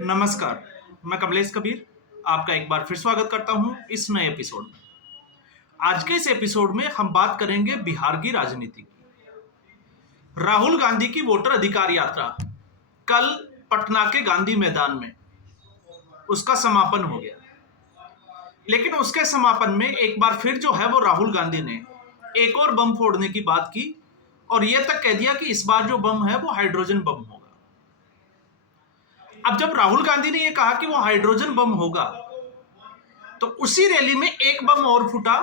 नमस्कार, मैं कमलेश कबीर आपका एक बार फिर स्वागत करता हूं इस नए एपिसोड में। आज के इस एपिसोड में हम बात करेंगे बिहार की राजनीति की। राहुल गांधी की वोटर अधिकार यात्रा कल पटना के गांधी मैदान में उसका समापन हो गया, लेकिन उसके समापन में एक बार फिर जो है वो राहुल गांधी ने एक और बम फोड़ने की बात की और यह तक कह दिया कि इस बार जो बम है वो हाइड्रोजन बम होगा। अब जब राहुल गांधी ने यह कहा कि वो हाइड्रोजन बम होगा, तो उसी रैली में एक बम और फूटा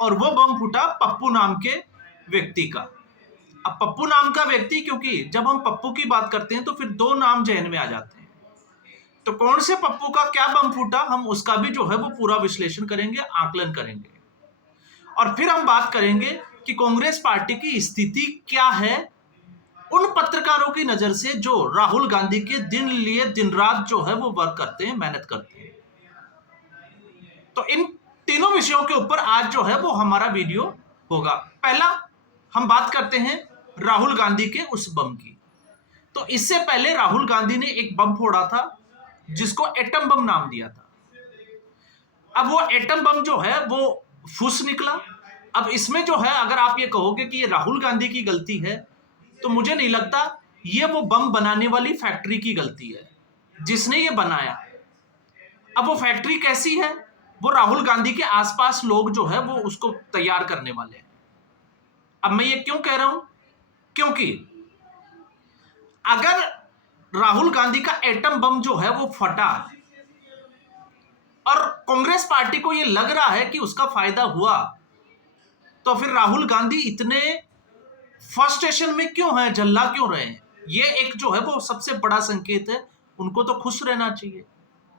और वो बम फूटा पप्पू नाम के व्यक्ति का। अब पप्पू नाम का व्यक्ति, क्योंकि जब हम पप्पू की बात करते हैं तो फिर दो नाम जहन में आ जाते हैं, तो कौन से पप्पू का क्या बम फूटा, हम उसका भी जो है वो पूरा विश्लेषण करेंगे, आकलन करेंगे और फिर हम बात करेंगे कि कांग्रेस पार्टी की स्थिति क्या है उन पत्रकारों की नजर से जो राहुल गांधी के दिन लिए दिन रात जो है वो वर्क करते हैं, मेहनत करते हैं। तो इन तीनों विषयों के ऊपर आज जो है वो हमारा वीडियो होगा। पहला हम बात करते हैं राहुल गांधी के उस बम की। तो इससे पहले राहुल गांधी ने एक बम फोड़ा था जिसको एटम बम नाम दिया था। अब वो एटम बम जो है वो फुस निकला। अब इसमें जो है, अगर आप ये कहोगे कि ये राहुल गांधी की गलती है, तो मुझे नहीं लगता। ये वो बम बनाने वाली फैक्ट्री की गलती है जिसने ये बनाया। अब वो फैक्ट्री कैसी है, वो राहुल गांधी के आसपास लोग जो है वो उसको तैयार करने वाले हैं। अब मैं ये क्यों कह रहा हूं, क्योंकि अगर राहुल गांधी का एटम बम जो है वो फटा और कांग्रेस पार्टी को ये लग रहा है कि उसका फायदा हुआ, तो फिर राहुल गांधी इतने फ्रस्ट्रेशन में क्यों हैं, झल्ला क्यों रहे हैं? ये एक जो है वो सबसे बड़ा संकेत है। उनको तो खुश रहना चाहिए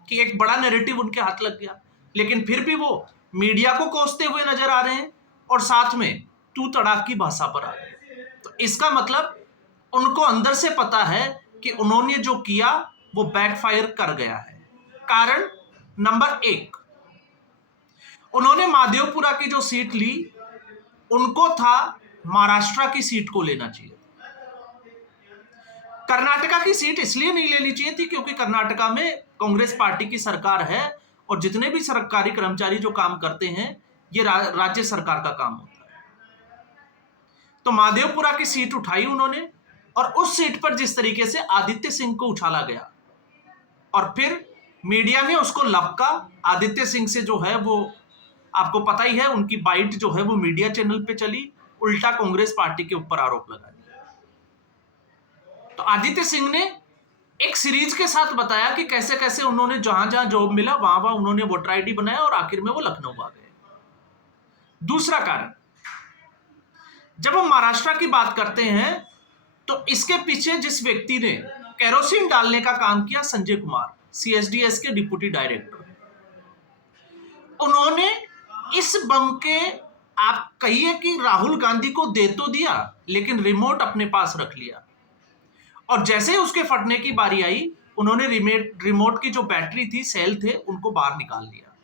कि एक बड़ा नैरेटिव उनके हाथ लग गया, लेकिन फिर भी वो मीडिया को कोसते हुए नजर आ रहे हैं और साथ में तू तड़ाक की भाषा पर आ रहे हैं। तो इसका मतलब उनको अंदर से पता है कि उन्होंने जो किया वो बैकफायर कर गया है। कारण नंबर एक, उन्होंने महादेवपुरा की जो सीट ली, उनको था महाराष्ट्र की सीट को लेना चाहिए। कर्नाटका की सीट इसलिए नहीं लेनी चाहिए थी क्योंकि कर्नाटका में कांग्रेस पार्टी की सरकार है और जितने भी सरकारी कर्मचारी जो काम करते हैं ये राज्य सरकार का काम होता है। तो महादेवपुरा की सीट उठाई उन्होंने और उस सीट पर जिस तरीके से आदित्य सिंह को उछाला गया और फिर मीडिया ने उसको लपका। आदित्य सिंह से जो है वो आपको पता ही है, उनकी बाइट जो है वो मीडिया चैनल पे चली, उल्टा कांग्रेस पार्टी के ऊपर आरोप लगा दिया। तो आदित्य सिंह ने एक सीरीज के साथ बताया कि कैसे कैसे उन्होंने जहां जहां जॉब मिला वहां वहां उन्होंने वोटर आईडी बनाया और आखिर में वो लखनऊ आ गए। दूसरा कारण, जब हम महाराष्ट्र की बात करते हैं तो इसके पीछे जिस व्यक्ति ने केरोसिन डालने का काम किया, संजय कुमार, सीएसडीएस के डिप्टी डायरेक्टर, उन्होंने इस बम के, आप कहिए कि राहुल गांधी को दे तो दिया लेकिन रिमोट अपने पास रख लिया और जैसे ही उसके फटने की बारी आई, उन्होंने रिमोट की जो बैटरी थी, सेल थे, उनको बाहर निकाल लिया,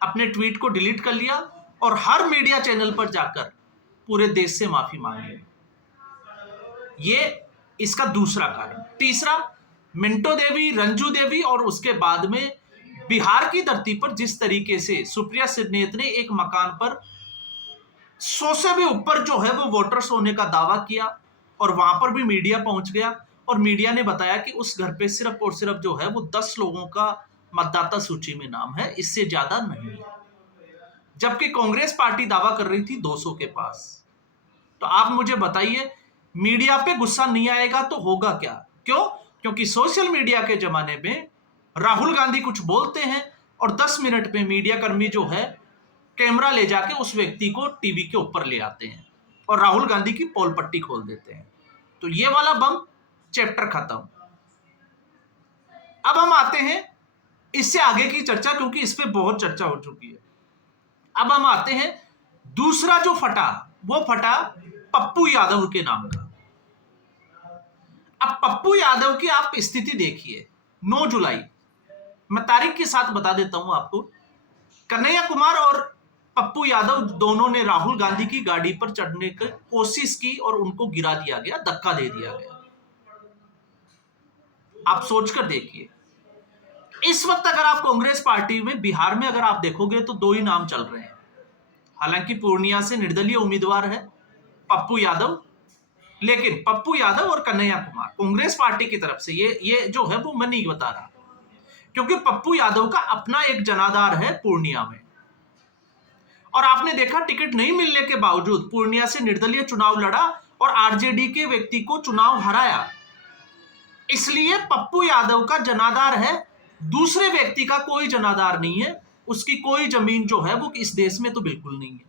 अपने ट्वीट को डिलीट कर लिया और हर मीडिया चैनल पर जाकर पूरे देश से माफी मांग ली। ये इसका दूसरा कारण। तीसरा, मिंटो देवी, रंजू देवी और उसके बाद में बिहार की धरती पर जिस तरीके से सुप्रिया सिन्नेत ने एक मकान पर 100 से भी ऊपर जो है वो वोटर्स होने का दावा किया और वहां पर भी मीडिया पहुंच गया और मीडिया ने बताया कि उस घर पे सिर्फ और सिर्फ जो है वो 10 लोगों का मतदाता सूची में नाम है, इससे ज्यादा नहीं है, जबकि कांग्रेस पार्टी दावा कर रही थी 200 के पास। तो आप मुझे बताइए, मीडिया पे गुस्सा नहीं आएगा तो होगा क्या? क्यों? क्योंकि सोशल मीडिया के जमाने में राहुल गांधी कुछ बोलते हैं और 10 मिनट में मीडिया कर्मी जो है कैमरा ले जाके उस व्यक्ति को टीवी के ऊपर ले आते हैं और राहुल गांधी की पोल पट्टी खोल देते हैं। तो ये वाला बम चैप्टर खत्म। अब हम आते हैं इससे आगे की चर्चा, क्योंकि इस पे बहुत चर्चा हो चुकी है। अब हम आते हैं दूसरा जो फटा, वो फटा पप्पू यादव के नाम का। अब पप्पू यादव की आप स्थिति देखिए, 9 जुलाई, मैं तारीख के साथ बता देता हूं आपको। कन्हैया कुमार और पप्पू यादव दोनों ने राहुल गांधी की गाड़ी पर चढ़ने की कोशिश की और उनको गिरा दिया गया, धक्का दे दिया गया। आप सोचकर देखिए, इस वक्त अगर आप कांग्रेस पार्टी में बिहार में अगर आप देखोगे तो दो ही नाम चल रहे हैं। हालांकि पूर्णिया से निर्दलीय उम्मीदवार है पप्पू यादव, लेकिन पप्पू यादव और कन्हैया कुमार कांग्रेस पार्टी की तरफ से, ये जो है वो मैं नहीं बता रहा, क्योंकि पप्पू यादव का अपना एक जनाधार है पूर्णिया में। और आपने देखा टिकट नहीं मिलने के बावजूद पूर्णिया से निर्दलीय चुनाव लड़ा और आरजेडी के व्यक्ति को चुनाव हराया। इसलिए पप्पू यादव का जनाधार है, दूसरे व्यक्ति का कोई जनाधार नहीं है। उसकी कोई जमीन जो है वो इस देश में तो बिल्कुल नहीं है,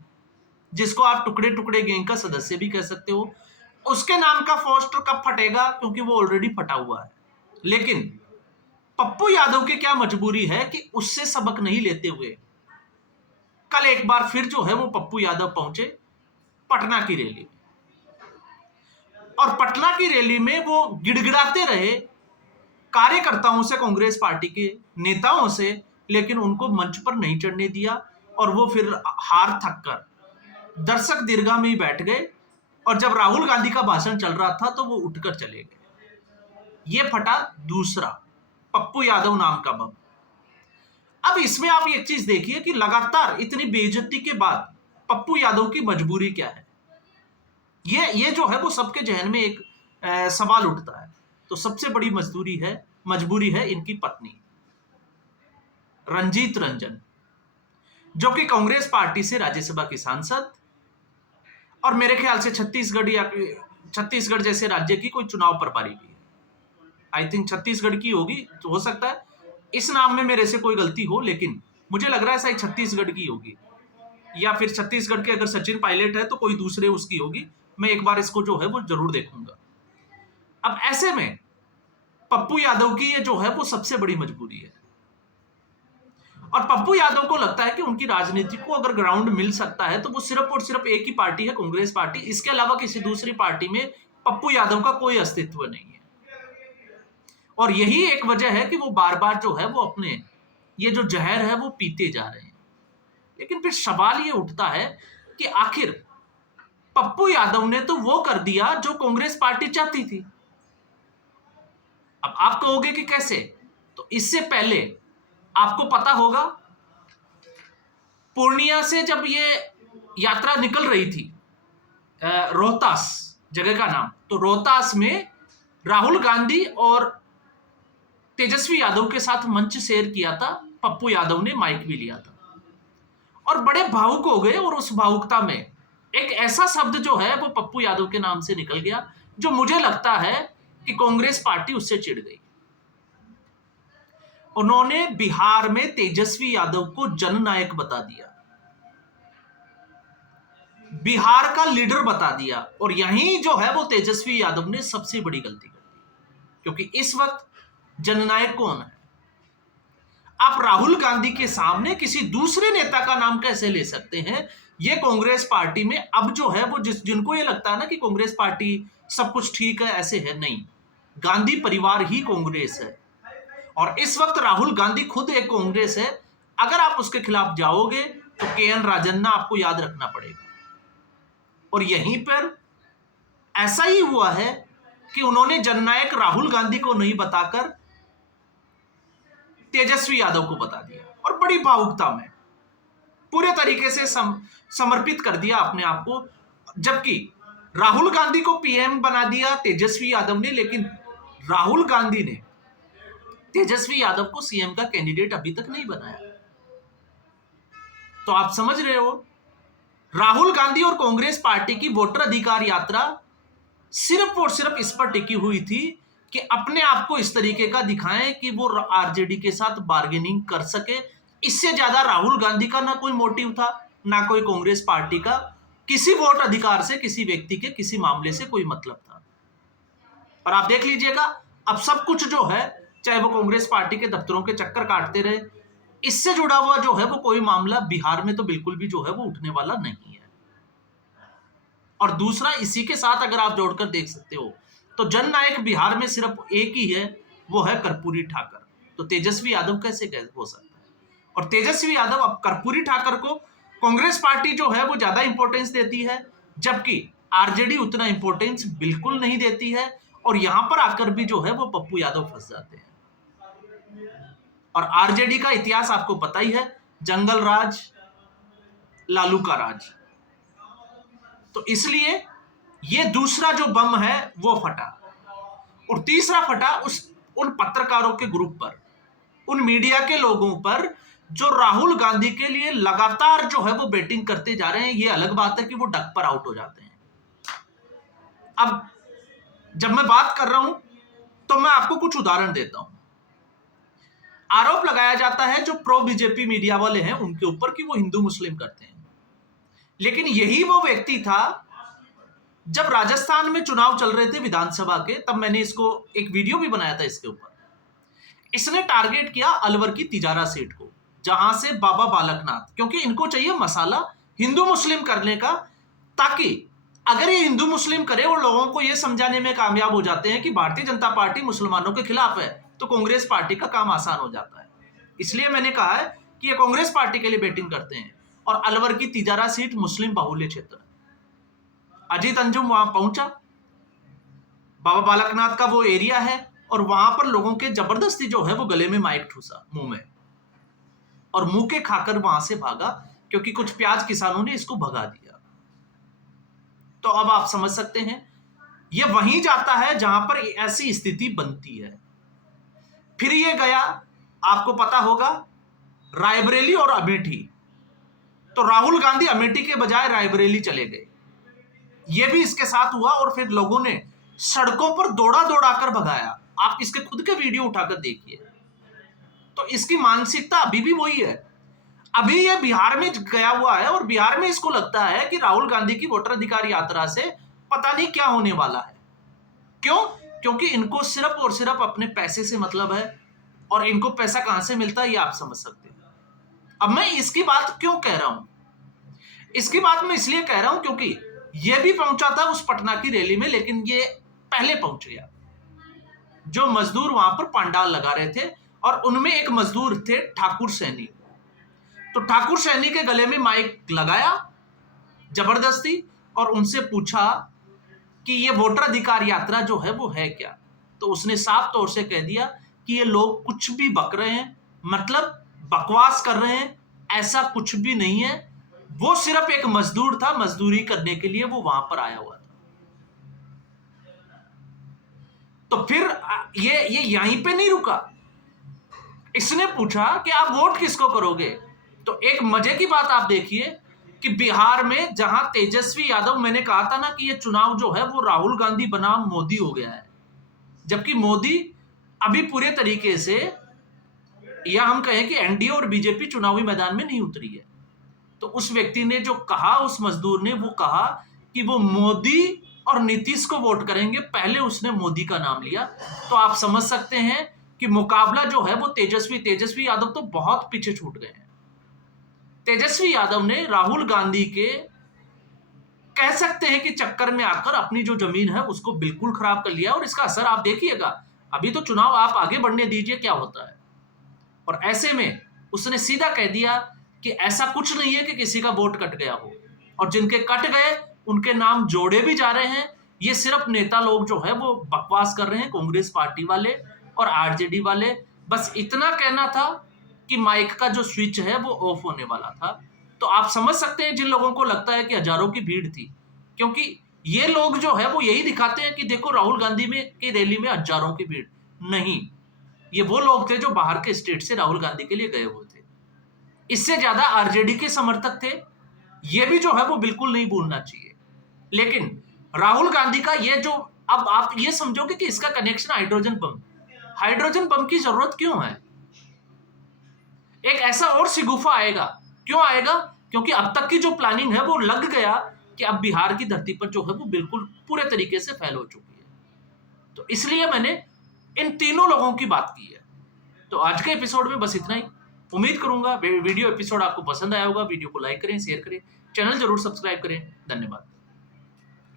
जिसको आप टुकड़े टुकड़े गैंग का सदस्य भी कह सकते हो। उसके नाम का पोस्टर कब फटेगा, क्योंकि वो ऑलरेडी फटा हुआ है। लेकिन पप्पू यादव की क्या मजबूरी है कि उससे सबक नहीं लेते हुए कल एक बार फिर जो है वो पप्पू यादव पहुंचे पटना की रैली में, और पटना की रैली में वो गिड़गिड़ाते रहे कार्यकर्ताओं से, कांग्रेस पार्टी के नेताओं से, लेकिन उनको मंच पर नहीं चढ़ने दिया। और वो फिर हार थक कर दर्शक दीर्घा में ही बैठ गए, और जब राहुल गांधी का भाषण चल रहा था तो वो उठकर चले गए। ये फटा दूसरा पप्पू यादव नाम का बम। अब इसमें आप एक चीज देखिए कि लगातार इतनी बेइज्जती के बाद पप्पू यादव की मजबूरी क्या है। ये जो है वो सबके जहन में एक सवाल उठता है। तो सबसे बड़ी मजबूरी है इनकी पत्नी रंजीत रंजन, जो कि कांग्रेस पार्टी से राज्यसभा की सांसद, और मेरे ख्याल से छत्तीसगढ़ जैसे राज्य की कोई चुनाव प्रभारी भी है। आई थिंक छत्तीसगढ़ की होगी, तो हो सकता है इस नाम में मेरे से कोई गलती हो, लेकिन मुझे लग रहा है शायद छत्तीसगढ़ की होगी, या फिर छत्तीसगढ़ के अगर सचिन पायलट है तो कोई दूसरे उसकी होगी। मैं एक बार इसको जो है वो जरूर देखूंगा। अब ऐसे में पप्पू यादव की ये जो है वो सबसे बड़ी मजबूरी है, और पप्पू यादव को लगता है कि उनकी राजनीति को अगर ग्राउंड मिल सकता है तो वो सिर्फ और सिर्फ एक ही पार्टी है, कांग्रेस पार्टी। इसके अलावा किसी दूसरी पार्टी में पप्पू यादव का कोई अस्तित्व नहीं है। और यही एक वजह है कि वो बार बार जो है वो अपने ये जो जहर है वो पीते जा रहे हैं। लेकिन फिर सवाल ये उठता है कि आखिर पप्पू यादव ने तो वो कर दिया जो कांग्रेस पार्टी चाहती थी। अब आप कहोगे कि कैसे, तो इससे पहले आपको पता होगा पूर्णिया से जब ये यात्रा निकल रही थी, रोहतास जगह का नाम, तो रोहतास में राहुल गांधी और तेजस्वी यादव के साथ मंच शेयर किया था। पप्पू यादव ने माइक भी लिया था और बड़े भावुक हो गए, और उस भावुकता में एक ऐसा शब्द जो है वो पप्पू यादव के नाम से निकल गया, जो मुझे लगता है कि कांग्रेस पार्टी उससे चिढ़ गई। उन्होंने बिहार में तेजस्वी यादव को जननायक बता दिया, बिहार का लीडर बता दिया, और यहीं जो है वो तेजस्वी यादव ने सबसे बड़ी गलती कर दी। क्योंकि इस वक्त जननायक कौन है? आप राहुल गांधी के सामने किसी दूसरे नेता का नाम कैसे ले सकते हैं? ये कांग्रेस पार्टी में अब जो है वो जिनको ये लगता है ना कि कांग्रेस पार्टी सब कुछ ठीक है, ऐसे है नहीं। गांधी परिवार ही कांग्रेस है, और इस वक्त राहुल गांधी खुद एक कांग्रेस है। अगर आप उसके खिलाफ जाओगे तो केएन राजन्ना आपको याद रखना पड़ेगा। और यहीं पर ऐसा ही हुआ है कि उन्होंने जननायक राहुल गांधी को नहीं बताकर तेजस्वी यादव को बता दिया, और बड़ी भावुकता में पूरे तरीके से समर्पित कर दिया अपने आप को। जबकि राहुल गांधी को पीएम बना दिया तेजस्वी यादव ने, लेकिन राहुल गांधी ने तेजस्वी यादव को सीएम का कैंडिडेट अभी तक नहीं बनाया। तो आप समझ रहे हो, राहुल गांधी और कांग्रेस पार्टी की वोटर अधिकार यात्रा सिर्फ और सिर्फ इस पर टिकी हुई थी कि अपने आप को इस तरीके का दिखाएं कि वो आरजेडी के साथ बार्गेनिंग कर सके। इससे ज्यादा राहुल गांधी का ना कोई मोटिव था, ना कोई कांग्रेस पार्टी का किसी वोट अधिकार से, किसी व्यक्ति के किसी मामले से कोई मतलब था। और आप देख लीजिएगा, अब सब कुछ जो है, चाहे वो कांग्रेस पार्टी के दफ्तरों के चक्कर काटते रहे, इससे जुड़ा हुआ जो है वो कोई मामला बिहार में तो बिल्कुल भी जो है वो उठने वाला नहीं है। और दूसरा, इसी के साथ अगर आप जोड़कर देख सकते हो तो जननायक बिहार में सिर्फ एक ही है, वो है कर्पूरी ठाकर। तो तेजस्वी यादव कैसे हो सकता है? और तेजस्वी यादव अब कर्पूरी ठाकर को कांग्रेस पार्टी जो है वो ज्यादा इंपॉर्टेंस देती है, जबकि आरजेडी उतना इंपॉर्टेंस बिल्कुल नहीं देती है। और यहां पर आकर भी जो है वो पप्पू यादव फंस जाते हैं। और आरजेडी का इतिहास आपको पता ही है, जंगल राज, लालू का राज। तो इसलिए ये दूसरा जो बम है वो फटा, और तीसरा फटा उन पत्रकारों के ग्रुप पर, उन मीडिया के लोगों पर जो राहुल गांधी के लिए लगातार जो है वो बैटिंग करते जा रहे हैं। ये अलग बात है कि वो डक पर आउट हो जाते हैं। अब जब मैं बात कर रहा हूं तो मैं आपको कुछ उदाहरण देता हूं। आरोप लगाया जाता है जो प्रो बीजेपी मीडिया वाले हैं उनके ऊपर कि वो हिंदू मुस्लिम करते हैं, लेकिन यही वो व्यक्ति था जब राजस्थान में चुनाव चल रहे थे विधानसभा के, तब मैंने इसको एक वीडियो भी बनाया था इसके ऊपर। इसने टारगेट किया अलवर की तिजारा सीट को, जहां से बाबा बालकनाथ, क्योंकि इनको चाहिए मसाला हिंदू मुस्लिम करने का, ताकि अगर ये हिंदू मुस्लिम करे और लोगों को ये समझाने में कामयाब हो जाते हैं कि भारतीय जनता पार्टी मुसलमानों के खिलाफ है, तो कांग्रेस पार्टी का काम आसान हो जाता है। इसलिए मैंने कहा है कि ये कांग्रेस पार्टी के लिए बैटिंग करते हैं। और अलवर की तिजारा सीट मुस्लिम बाहुल्य क्षेत्र है। अजीत अंजुम वहां पहुंचा, बाबा बालकनाथ का वो एरिया है, और वहां पर लोगों के जबरदस्ती जो है वो गले में माइक ठूसा मुंह में, और मुंह के खाकर वहां से भागा, क्योंकि कुछ प्याज किसानों ने इसको भगा दिया। तो अब आप समझ सकते हैं ये वहीं जाता है जहां पर ऐसी स्थिति बनती है। फिर ये गया, आपको पता होगा, रायबरेली और अमेठी। तो राहुल गांधी अमेठी के बजाय रायबरेली चले गए, ये भी इसके साथ हुआ, और फिर लोगों ने सड़कों पर दौड़ा दौड़ा कर भगाया। आप इसके खुद के वीडियो उठाकर देखिए। तो इसकी मानसिकता अभी भी वही है। अभी ये बिहार में गया हुआ है, और बिहार में इसको लगता है कि राहुल गांधी की वोटर अधिकार यात्रा से पता नहीं क्या होने वाला है। क्यों? क्योंकि इनको सिर्फ और सिर्फ अपने पैसे से मतलब है, और इनको पैसा कहां से मिलता है ये आप समझ सकते हैं। अब मैं इसकी बात क्यों कह रहा हूं? इसकी बात मैं इसलिए कह रहा हूं क्योंकि ये भी पहुंचा था उस पटना की रैली में, लेकिन ये पहले पहुंच गया। जो मजदूर वहां पर पंडाल लगा रहे थे, और उनमें एक मजदूर थे ठाकुर सैनी। तो ठाकुर सैनी के गले में माइक लगाया जबरदस्ती, और उनसे पूछा कि ये वोटर अधिकार यात्रा जो है वो है क्या। तो उसने साफ तौर से कह दिया कि ये लोग कुछ भी बक रहे हैं, मतलब बकवास कर रहे हैं, ऐसा कुछ भी नहीं है। वो सिर्फ एक मजदूर था, मजदूरी करने के लिए वो वहां पर आया हुआ था। तो फिर ये यहीं पे नहीं रुका, इसने पूछा कि आप वोट किसको करोगे। तो एक मजे की बात आप देखिए कि बिहार में जहां तेजस्वी यादव, मैंने कहा था ना कि ये चुनाव जो है वो राहुल गांधी बनाम मोदी हो गया है, जबकि मोदी अभी पूरे तरीके से, या हम कहें कि एनडीए और बीजेपी चुनावी मैदान में नहीं उतरी है। तो उस व्यक्ति ने जो कहा, उस मजदूर ने वो कहा कि वो मोदी और नीतीश को वोट करेंगे, पहले उसने मोदी का नाम लिया। तो आप समझ सकते हैं कि मुकाबला जो है वो तेजस्वी यादव तो बहुत पीछे छूट गए हैं। तेजस्वी यादव ने राहुल गांधी के, कह सकते हैं कि चक्कर में आकर अपनी जो जमीन है उसको बिल्कुल खराब कर लिया, और इसका असर आप देखिएगा। अभी तो चुनाव आप आगे बढ़ने दीजिए क्या होता है। और ऐसे में उसने सीधा कह दिया कि ऐसा कुछ नहीं है कि किसी का वोट कट गया हो, और जिनके कट गए उनके नाम जोड़े भी जा रहे हैं। ये सिर्फ नेता लोग जो है वो बकवास कर रहे हैं, कांग्रेस पार्टी वाले और आरजेडी वाले। बस इतना कहना था कि माइक का जो स्विच है वो ऑफ होने वाला था। तो आप समझ सकते हैं जिन लोगों को लगता है कि हजारों की भीड़ थी, क्योंकि ये लोग जो है वो यही दिखाते हैं कि देखो राहुल गांधी में की रैली में हजारों की भीड़ नहीं, ये वो लोग थे जो बाहर के स्टेट से राहुल गांधी के लिए गए हुए थे। इससे ज्यादा आरजेडी के समर्थक थे, ये भी जो है वो बिल्कुल नहीं भूलना चाहिए। लेकिन राहुल गांधी का ये जो, अब आप ये समझोगे कि इसका कनेक्शन हाइड्रोजन बम की जरूरत क्यों है? एक ऐसा और सिगुफा आएगा, क्यों आएगा? क्योंकि अब तक की जो प्लानिंग है वो लग गया कि अब बिहार की धरती पर जो है वो बिल्कुल पूरे तरीके से फैल हो चुकी है। तो इसलिए मैंने इन तीनों लोगों की बात की है। तो आज के एपिसोड में बस इतना ही। उम्मीद करूंगा वीडियो एपिसोड आपको पसंद आया होगा। वीडियो को लाइक करें, शेयर करें, चैनल जरूर सब्सक्राइब करें। धन्यवाद।